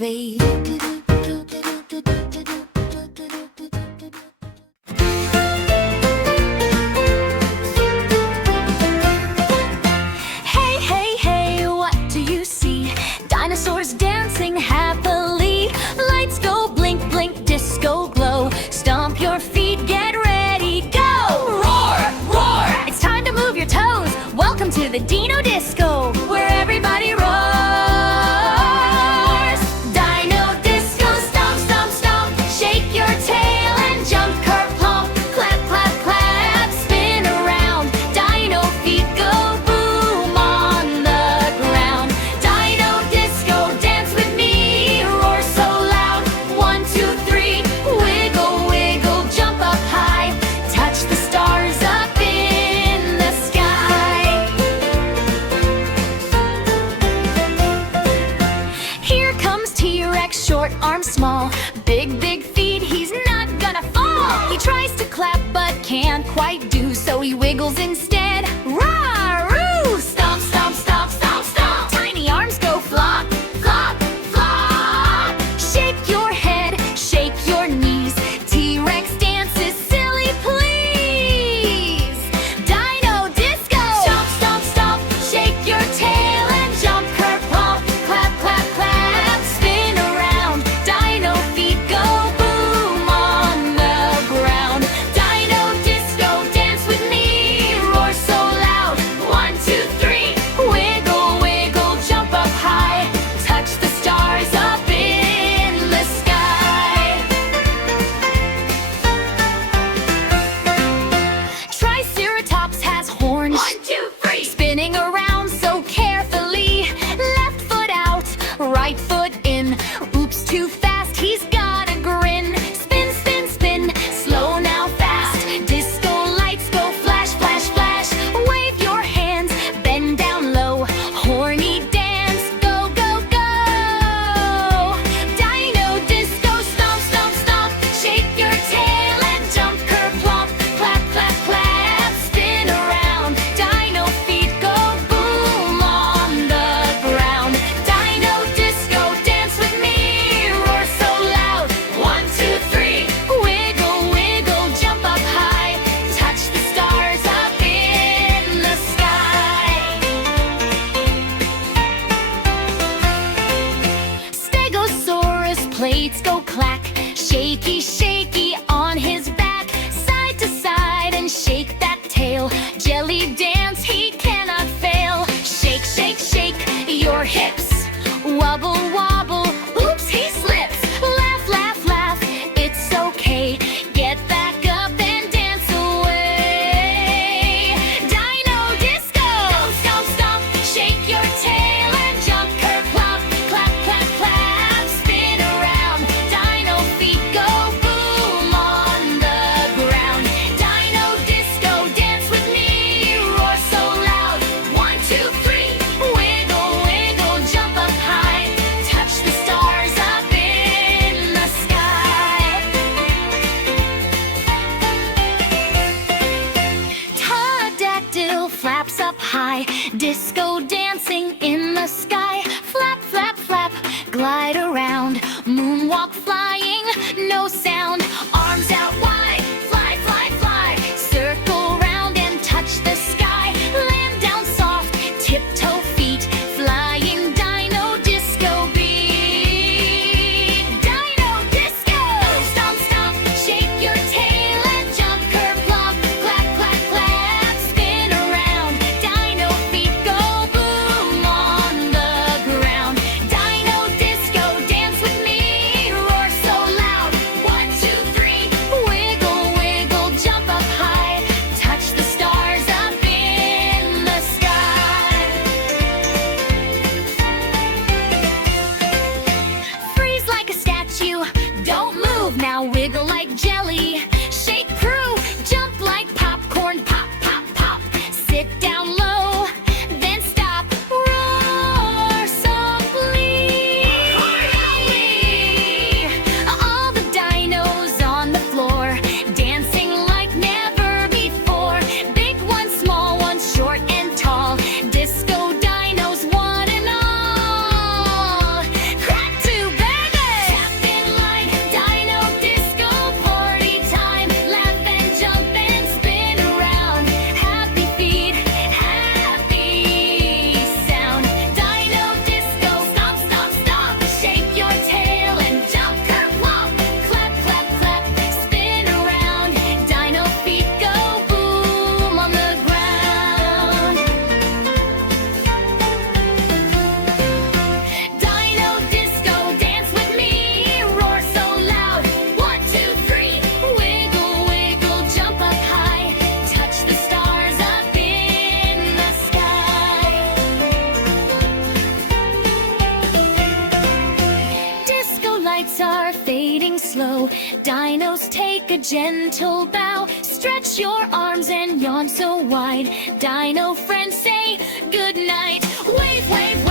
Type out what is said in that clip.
baby. Hey, hey, hey, what do you see? Dinosaurs dancing happily. Lights go blink, blink, disco glow. Stomp your feet, get ready, go! Roar, roar! It's time to move your toes. Welcome to the Dino Disco, where everybody roars. Dino Disco, stomp, stomp, stomp. Shake your tail and jump, curve, plump. Clap, clap, clap, spin around. Dino feet go boom on the ground. Dino Disco, dance with me. Roar so loud. 1, 2, 3. Wiggle, wiggle, jump up high. Touch the stars up in the sky. Here comes T-Rex, short arms small. Big, big feet, he's not gonna fall. He tries to clap but can't quite do so. He wiggles instead. Rah-roo! Stomp, stomp, stomp, stomp, stomp. Tiny arms go flop, flop, flop. Shake your head, shake your knees. T-Rex dances silly, please. Dino Disco! Stomp, stomp, stomp. Shake your tail and jump, curve, pump. Clap, clap, clap. Spin around. Dino feet go boom on the ground. Dino Disco, dance with me. Roar so loud. 1, 2, 3. Wiggle, wiggle, jump up high. Touch the stars up in the sky. Triceratops has horns. 1, 2, 3. Spinning around so carefully. Left foot out, right foot in. Oops, too fast, he's got a grin. Spin, spin, spin, slow now fast. Disco lights go flash, flash, flash. Wave your hands, bend down low. Horny dance, go, go, go. Dino Disco, stomp, stomp, stomp. Shake your tail and jump, curve, plump. Clap, clap, clap, spin around. Dino feet go boom on the ground. Dino Disco, dance with me. Roar so loud. 1, 2, 3. Wiggle, wiggle, jump up high. Touch the stars up in the sky. Stegosaurus plates go clack. Shaky, shaky on his back. Side to side and shake that tail. Jelly dance, he cannot fail. Shake, shake, shake your hips. Wobble, wobble, oops, he slips. Laugh, laugh, laugh, it's okay. Get back up and dance away. Dino Disco! Stomp, stomp, stomp. Shake your tail and jump, curve, plump. Clap, clap, clap, spin around. Dino feet go boom on the ground. Dino Disco, dance with me. Roar so loud. 1, 2, 3. Wiggle, wiggle, jump up high. Touch the stars up in the sky. Pterodactyl flaps up high. Disco dancing in the sky. Flap, flap, flap, glide around. Moonwalk flying, no sound. Arms out wide, fly, fly, fly. Circle round and touch the sky. Land down soft, tiptoe feet. Flying Dino Disco beat. Dino Disco! Stomp, stomp, shake your tail and jump, curve, plump. Clap, clap, clap, spin around. Dino feet go boom on the ground. Dino Disco, dance with me. Roar so loud. 1, 2, 3. lights are fading slow. Dinos, take a gentle bow. Stretch your arms and yawn so wide. Dino friends, say good night. Wave, wave, wave.